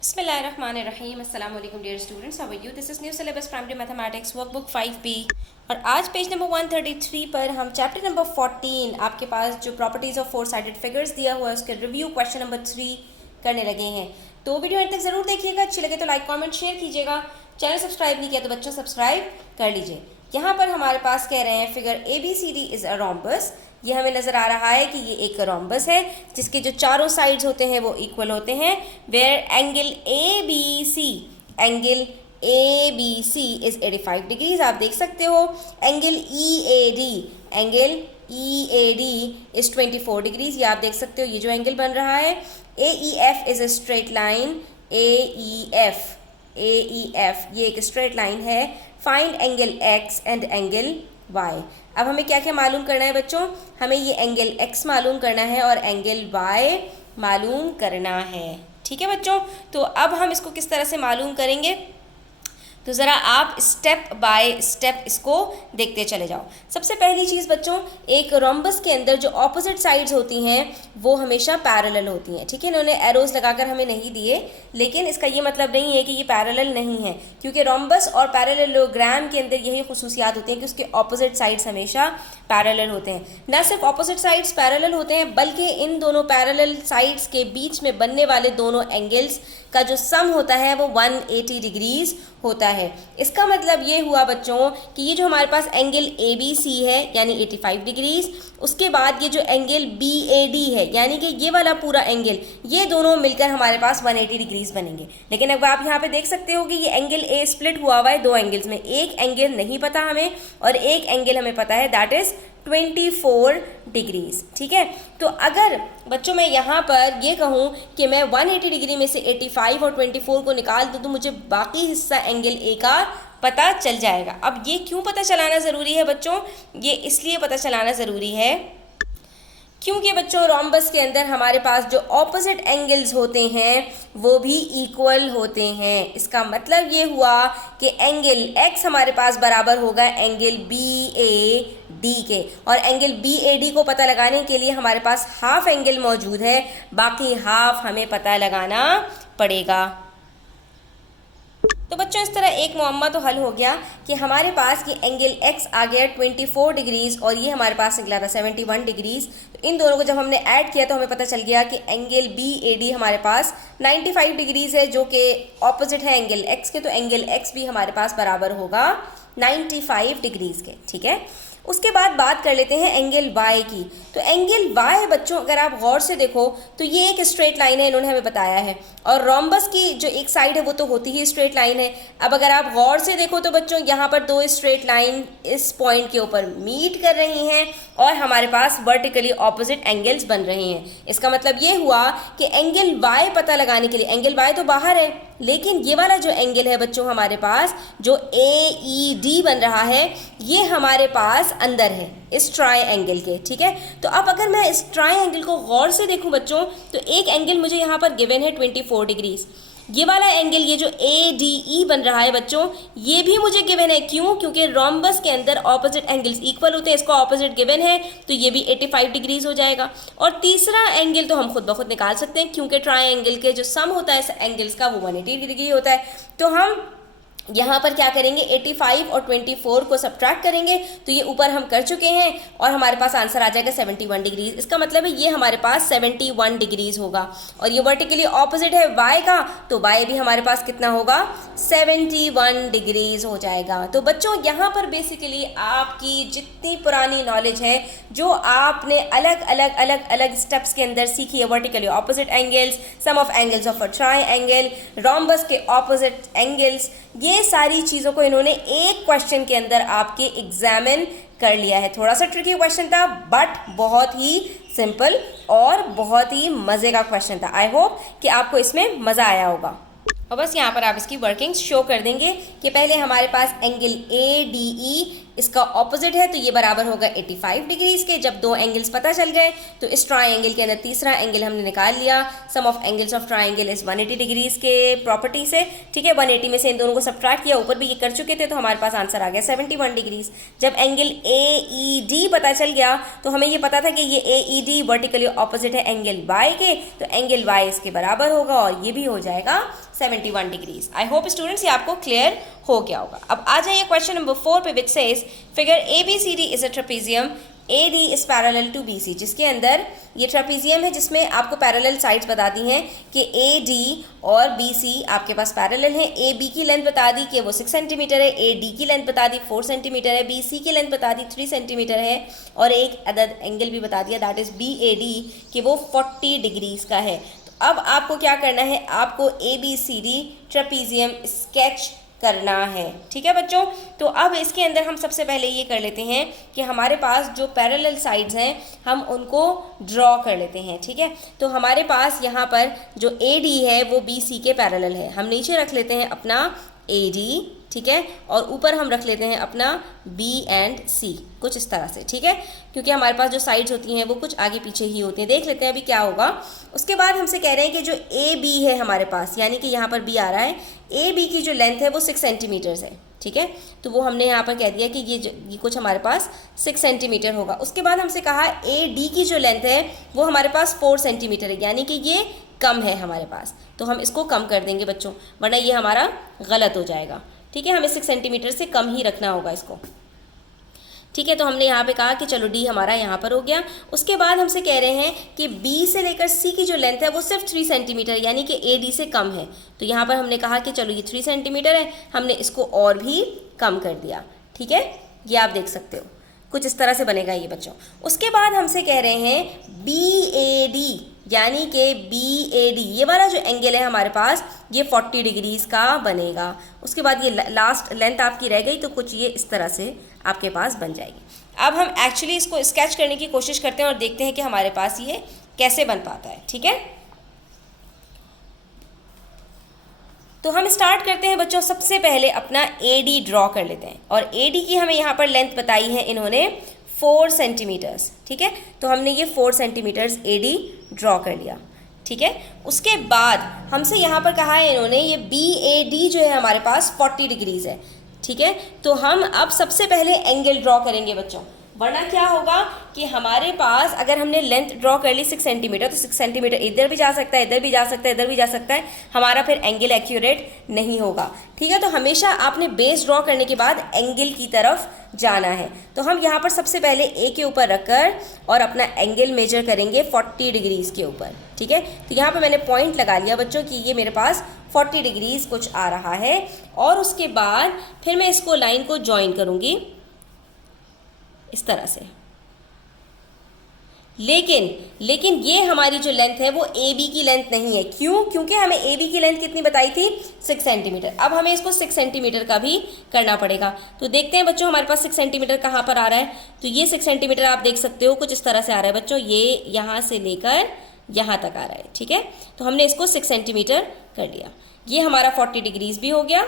बिस्मिल्लाहिर्रहमानिर्रहीम अस्सलाम वालेकुम dear students, how are you. This is new syllabus primary mathematics workbook 5B और आज पेज नंबर 133 पर हम चैप्टर नंबर 14 आपके पास जो properties of four sided figures दिया हुआ है उसके रिव्यू क्वेश्चन नंबर 3 करने लगे हैं। तो वीडियो अंत तक ज़रूर देखिएगा, अच्छी लगे तो लाइक कॉमेंट शेयर कीजिएगा, चैनल सब्सक्राइब नहीं किया तो बच्चों सब्सक्राइब कर लीजिए। यहाँ पर हमारे पास कह रहे हैं figure ABCD is a rhombus. ये हमें नज़र आ रहा है कि ये एक रोम्बस है जिसके जो चारों साइड्स होते हैं वो इक्वल होते हैं। Where angle A B C is 85 degrees. आप देख सकते हो angle E A D is 24 degrees. ये आप देख सकते हो, ये जो एंगल बन रहा है। A E F is a straight line. A E F ये एक स्ट्रेट लाइन है। Find angle x and angle y. अब हमें क्या क्या मालूम करना है बच्चों? हमें ये एंगल x मालूम करना है और एंगल y मालूम करना है। ठीक है बच्चों, तो अब हम इसको किस तरह से मालूम करेंगे तो ज़रा आप स्टेप बाय स्टेप इसको देखते चले जाओ। सबसे पहली चीज़ बच्चों, एक रोम्बस के अंदर जो ऑपोजिट साइड्स होती हैं वो हमेशा पैरेलल होती हैं। ठीक है, इन्होंने एरोज लगाकर हमें नहीं दिए, लेकिन इसका ये मतलब नहीं है कि ये पैरेलल नहीं है, क्योंकि रोम्बस और पैरेललोग्राम के अंदर यही खुसूसियात होती हैं कि उसके ऑपोजिट साइड्स हमेशा पैरेलल होते हैं। न सिर्फ ऑपोजिट साइड्स पैरेलल होते हैं, बल्कि इन दोनों पैरेलल साइड्स के बीच में बनने वाले दोनों एंगल्स का जो सम होता है वो 180 डिग्रीज होता है। इसका मतलब ये हुआ बच्चों कि ये जो हमारे पास एंगल ABC है यानी 85 डिग्रीज, उसके बाद ये जो एंगल BAD है यानी कि ये वाला पूरा एंगल, ये दोनों मिलकर हमारे पास 180 डिग्रीज बनेंगे। लेकिन अब आप यहाँ पे देख सकते हो कि ये एंगल A स्प्लिट हुआ है दो एंगल्स में। एक एंगल नहीं पता हमें और एक एंगल हमें पता है, दैट इज़ 24 डिग्रीज। ठीक है, तो अगर बच्चों मैं यहाँ पर ये कहूँ कि मैं 180 डिग्री में से 85 और 24 को निकाल दूँ तो मुझे बाकी हिस्सा एंगल ए का पता चल जाएगा। अब ये क्यों पता चलाना ज़रूरी है बच्चों? ये इसलिए पता चलाना ज़रूरी है क्योंकि बच्चों रोम्बस के अंदर हमारे पास जो ऑपोजिट एंगल्स होते हैं वो भी इक्वल होते हैं। इसका मतलब ये हुआ कि एंगल x हमारे पास बराबर होगा एंगल BAD के, और एंगल BAD को पता लगाने के लिए हमारे पास हाफ एंगल मौजूद है, बाकी हाफ हमें पता लगाना पड़ेगा। तो बच्चों इस तरह एक मुअम्मा तो हल हो गया कि हमारे पास ये एंगल x आ गया 24 डिग्रीज और ये हमारे पास निकला था 71 डिग्रीज। तो इन दोनों को जब हमने ऐड किया तो हमें पता चल गया कि एंगल BAD हमारे पास 95 डिग्रीज है, जो कि ऑपोजिट है एंगल x के। तो एंगल x भी हमारे पास बराबर होगा 95 डिग्रीज के। ठीक है, उसके बाद बात कर लेते हैं एंगल y की। तो एंगल y बच्चों अगर आप गौर से देखो तो ये एक स्ट्रेट लाइन है, इन्होंने हमें बताया है, और रोम्बस की जो एक साइड है वो तो होती ही स्ट्रेट लाइन है। अब अगर आप गौर से देखो तो बच्चों यहाँ पर दो स्ट्रेट लाइन इस पॉइंट के ऊपर मीट कर रही हैं और हमारे पास वर्टिकली ऑपोजिट एंगल्स बन रहे हैं। इसका मतलब ये हुआ कि एंगल y पता लगाने के लिए, एंगल y तो बाहर है लेकिन ये वाला जो एंगल है बच्चों हमारे पास जो AED बन रहा है ये हमारे पास अंदर है इस ट्रायंगल के। ठीक है, तो अब अगर मैं इस ट्रायंगल को गौर से देखूं बच्चों तो एक एंगल मुझे यहाँ पर गिवन है 24 डिग्रीज। ये वाला एंगल, ये जो ADE बन रहा है बच्चों, ये भी मुझे गिवन है। क्यों? क्योंकि रोम्बस के अंदर ऑपोजिट एंगल्स इक्वल होते हैं, इसका ऑपोजिट गिवन है तो ये भी 85 डिग्रीज हो जाएगा। और तीसरा एंगल तो हम खुद ब खुद निकाल सकते हैं क्योंकि ट्रायंगल के जो सम होता है एंगल्स का वो 180 डिग्री होता है। तो हम यहाँ पर क्या करेंगे, 85 और 24 को सब्ट्रैक्ट करेंगे तो ये ऊपर हम कर चुके हैं और हमारे पास आंसर आ जाएगा 71 डिग्रीज। इसका मतलब है ये हमारे पास 71 डिग्रीज होगा और ये वर्टिकली ऑपोजिट है y का, तो y भी हमारे पास कितना होगा, 71 डिग्रीज हो जाएगा। तो बच्चों यहाँ पर बेसिकली आपकी जितनी पुरानी नॉलेज है जो आपने अलग अलग स्टेप्स के अंदर सीखी है, vertically opposite angles, sum of angles of a triangle, rhombus के ऑपोजिट एंगल्स, ये सारी चीज़ों को इन्होंने एक क्वेश्चन के अंदर आपके एग्जामिन कर लिया है। थोड़ा सा ट्रिकी क्वेश्चन था बट बहुत ही सिंपल और बहुत ही मज़े का क्वेश्चन था। आई होप कि आपको इसमें मज़ा आया होगा। और बस यहाँ पर आप इसकी वर्किंग्स शो कर देंगे कि पहले हमारे पास एंगल ADE इसका ऑपोजिट है, तो ये बराबर होगा 85 डिग्रीज के। जब दो एंगल्स पता चल गए तो इस ट्राइंगल के अंदर तीसरा एंगल हमने निकाल लिया। Sum of angles of triangle is 180 degrees के प्रॉपर्टी से, ठीक है। 180 में से इन दोनों को सब्ट्रैक्ट किया, ऊपर भी ये कर चुके थे, तो हमारे पास आंसर आ गया 71 डिग्रीज। जब एंगल AED पता चल गया तो हमें ये पता था कि ये AED वर्टिकली ऑपोजिट है एंगल Y के, तो एंगल Y इसके बराबर होगा और ये भी हो जाएगा 71 डिग्रीज। आई होप स्टूडेंट्स ये आपको क्लियर हो गया होगा। अब आ जाइए क्वेश्चन नंबर 4 पे, which says figure ABCD is a trapezium, AD is parallel to BC, जिसके अंदर ये ट्रेपेजियम है जिसमें आपको पैरेलल साइड्स बता दी हैं कि AD और BC आपके पास पैरेलल है। AB की लेंथ बता दी कि वो 6 सेंटीमीटर है, AD की लेंथ बता दी 4 सेंटीमीटर है, BC की लेंथ बता दी 3 सेंटीमीटर है, और एक अदद एंगल भी बता दिया दैट इज BAD कि वो 40 डिग्रीज का है। तो अब आपको क्या करना है, आपको ABCD ट्रेपेजियम स्केच करना है, ठीक है बच्चों। तो अब इसके अंदर हम सबसे पहले ये कर लेते हैं कि हमारे पास जो पैरेलल साइड्स हैं हम उनको ड्रॉ कर लेते हैं, ठीक है। तो हमारे पास यहाँ पर जो AD है वो BC के पैरेलल है। हम नीचे रख लेते हैं अपना AD, ठीक है, और ऊपर हम रख लेते हैं अपना B एंड C, कुछ इस तरह से, ठीक है, क्योंकि हमारे पास जो साइड्स होती हैं वो कुछ आगे पीछे ही होती हैं। देख लेते हैं अभी क्या होगा। उसके बाद हमसे कह रहे हैं कि जो AB है हमारे पास, यानी कि यहाँ पर B आ रहा है, AB की जो लेंथ है वो 6 सेंटीमीटर्स है, ठीक है। तो वो हमने यहाँ पर कह दिया कि ये कुछ हमारे पास 6 सेंटीमीटर होगा। उसके बाद हमसे कहा AD की जो लेंथ है वो हमारे पास 4 सेंटीमीटर है, यानी कि ये कम है हमारे पास, तो हम इसको कम कर देंगे बच्चों, वरना ये हमारा गलत हो जाएगा, ठीक है। हमें 6 सेंटीमीटर से कम ही रखना होगा इसको, ठीक है। तो हमने यहाँ पे कहा कि चलो D हमारा यहाँ पर हो गया। उसके बाद हमसे कह रहे हैं कि B से लेकर C की जो लेंथ है वो सिर्फ 3 सेंटीमीटर, यानी कि AD से कम है। तो यहाँ पर हमने कहा कि चलो ये 3 सेंटीमीटर है, हमने इसको और भी कम कर दिया, ठीक है। ये आप देख सकते हो, कुछ इस तरह से बनेगा ये बच्चों। उसके बाद हमसे कह रहे हैं BAD, यानी कि BAD ये वाला जो एंगल है हमारे पास ये 40 डिग्रीज का बनेगा। उसके बाद ये लास्ट लेंथ आपकी रह गई, तो कुछ ये इस तरह से आपके पास बन जाएगी। अब हम एक्चुअली इसको स्केच करने की कोशिश करते हैं और देखते हैं कि हमारे पास ये कैसे बन पाता है, ठीक है। तो हम स्टार्ट करते हैं बच्चों, सबसे पहले अपना AD ड्रॉ कर लेते हैं, और AD की हमें यहाँ पर लेंथ बताई है इन्होंने 4 सेंटीमीटर्स, ठीक है। तो हमने ये 4 सेंटीमीटर्स AD ड्रॉ कर लिया, ठीक है। उसके बाद हमसे यहाँ पर कहा है इन्होंने ये BAD जो है हमारे पास 40 डिग्रीज है, ठीक है। तो हम अब सबसे पहले एंगल ड्रॉ करेंगे बच्चों, वरना क्या होगा कि हमारे पास अगर हमने लेंथ ड्रॉ कर ली 6 सेंटीमीटर, तो 6 सेंटीमीटर इधर भी जा सकता है, इधर भी जा सकता है, इधर भी जा सकता है, हमारा फिर एंगल एक्यूरेट नहीं होगा, ठीक है। तो हमेशा आपने बेस ड्रॉ करने के बाद एंगल की तरफ जाना है। तो हम यहाँ पर सबसे पहले A के ऊपर रखकर और अपना एंगल मेजर करेंगे 40 डिग्रीज के ऊपर, ठीक है। तो यहाँ पर मैंने पॉइंट लगा लिया बच्चों कि ये मेरे पास 40 डिग्रीज कुछ आ रहा है, और उसके बाद फिर मैं इसको लाइन को ज्वाइन करूँगी इस तरह से। लेकिन ये हमारी जो लेंथ है वो AB की लेंथ नहीं है। क्यों? क्योंकि हमें AB की लेंथ कितनी बताई थी 6 सेंटीमीटर। अब हमें इसको 6 सेंटीमीटर का भी करना पड़ेगा। तो देखते हैं बच्चों हमारे पास 6 सेंटीमीटर कहाँ पर आ रहा है। तो ये 6 सेंटीमीटर आप देख सकते हो कुछ इस तरह से आ रहा है बच्चों, ये यहाँ से लेकर यहाँ तक आ रहा है, ठीक है। तो हमने इसको 6 सेंटीमीटर कर लिया। ये हमारा 40 डिग्रीज भी हो गया,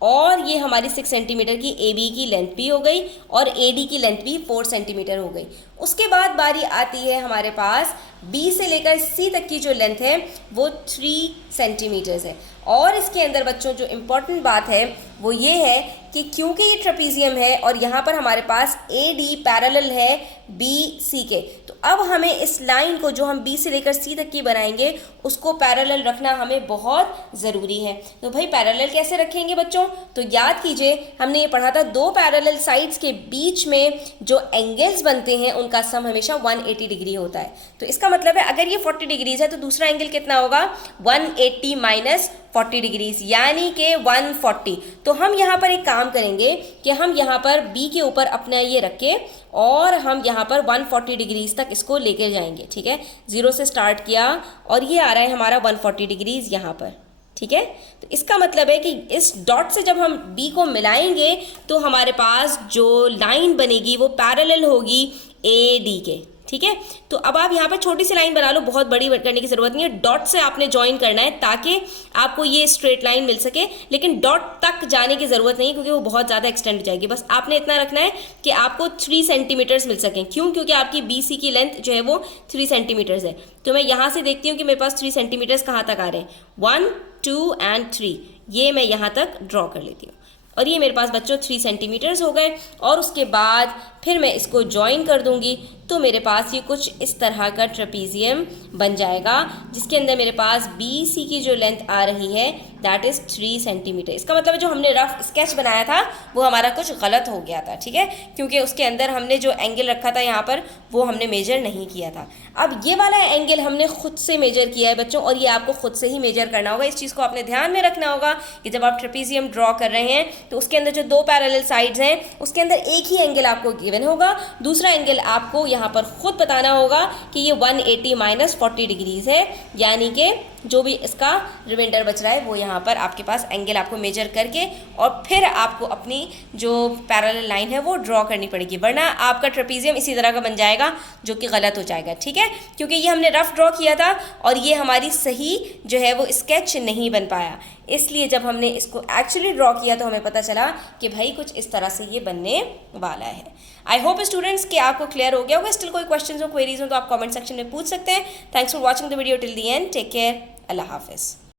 और ये हमारी 6 सेंटीमीटर की AB की लेंथ भी हो गई, और AD की लेंथ भी 4 सेंटीमीटर हो गई। उसके बाद बारी आती है हमारे पास B से लेकर C तक की जो लेंथ है वो 3 सेंटीमीटर्स है। और इसके अंदर बच्चों जो इम्पोर्टेंट बात है वो ये है कि क्योंकि ये ट्रेपेजियम है और यहाँ पर हमारे पास AD पैरेलल है BC के, तो अब हमें इस लाइन को जो हम B से लेकर C तक की बनाएंगे उसको पैरेलल रखना हमें बहुत ज़रूरी है। तो भाई पैरेलल कैसे रखेंगे बच्चों? तो याद कीजिए हमने ये पढ़ा था, दो पैरेलल साइड्स के बीच में जो एंगल्स बनते हैं उनका सम हमेशा 180 डिग्री होता है। तो इसका मतलब है अगर ये 40 डिग्रीज है तो दूसरा एंगल कितना होगा 180 माइनस 40 डिग्रीज, यानी कि 140। तो हम यहाँ पर एक काम करेंगे कि हम यहाँ पर B के ऊपर अपना ये रख के और हम यहाँ पर 140 डिग्रीज तक इसको लेके जाएंगे, ठीक है। 0 से स्टार्ट किया और ये आ रहा है हमारा 140 डिग्रीज यहाँ पर, ठीक है। तो इसका मतलब है कि इस डॉट से जब हम B को मिलाएंगे तो हमारे पास जो लाइन बनेगी वो पैरेलल होगी AD के, ठीक है। तो अब आप यहाँ पर छोटी सी लाइन बना लो, बहुत बड़ी करने की जरूरत नहीं है। डॉट से आपने ज्वाइन करना है ताकि आपको ये स्ट्रेट लाइन मिल सके, लेकिन डॉट तक जाने की जरूरत नहीं क्योंकि वो बहुत ज़्यादा एक्सटेंड हो जाएगी। बस आपने इतना रखना है कि आपको 3 सेंटीमीटर्स मिल सकें। क्यों? क्योंकि आपकी BC की लेंथ जो है वो 3 सेंटीमीटर्स है। तो मैं यहाँ से देखती हूँ कि मेरे पास 3 सेंटीमीटर्स कहाँ तक आ रहे हैं। 1, 2 एंड 3, ये मैं यहाँ तक ड्रॉ कर लेती हूँ और ये मेरे पास बच्चों 3 सेंटीमीटर्स हो गए। और उसके बाद फिर मैं इसको ज्वाइन कर दूंगी तो मेरे पास ये कुछ इस तरह का ट्रेपीजियम बन जाएगा, जिसके अंदर मेरे पास BC की जो लेंथ आ रही है दैट इज़ 3 सेंटीमीटर। इसका मतलब जो हमने रफ स्केच बनाया था वो हमारा कुछ गलत हो गया था, ठीक है, क्योंकि उसके अंदर हमने जो एंगल रखा था यहाँ पर वो हमने मेजर नहीं किया था। अब ये वाला एंगल हमने खुद से मेजर किया है बच्चों, और ये आपको खुद से ही मेजर करना होगा। इस चीज़ को आपने ध्यान में रखना होगा कि जब आप ट्रेपीजियम ड्रॉ कर रहे हैं तो उसके अंदर जो 2 पैरेलल साइड्स हैं उसके अंदर एक ही एंगल आपको गिवन होगा, दूसरा एंगल आपको यहाँ पर खुद बताना होगा कि ये 180 माइनस 40 डिग्रीज है, यानी कि जो भी इसका रिमाइंडर बच रहा है वो यहाँ पर आपके पास एंगल आपको मेजर करके और फिर आपको अपनी जो पैरेलल लाइन है वो ड्रॉ करनी पड़ेगी, वरना आपका ट्रेपीजियम इसी तरह का बन जाएगा जो कि गलत हो जाएगा, ठीक है, क्योंकि ये हमने रफ ड्रॉ किया था और ये हमारी सही जो है वो स्केच नहीं बन पाया। इसलिए जब हमने इसको एक्चुअली ड्रॉ किया तो हमें पता चला कि भाई कुछ इस तरह से ये बनने वाला है। आई होप स्टूडेंट्स कि आपको क्लियर हो गया होगा। स्टिल कोई क्वेश्चन हो, क्वेरीज हो तो आप कमेंट सेक्शन में पूछ सकते हैं। Thanks for watching the video till the end. Take care. Allah हाफिज़।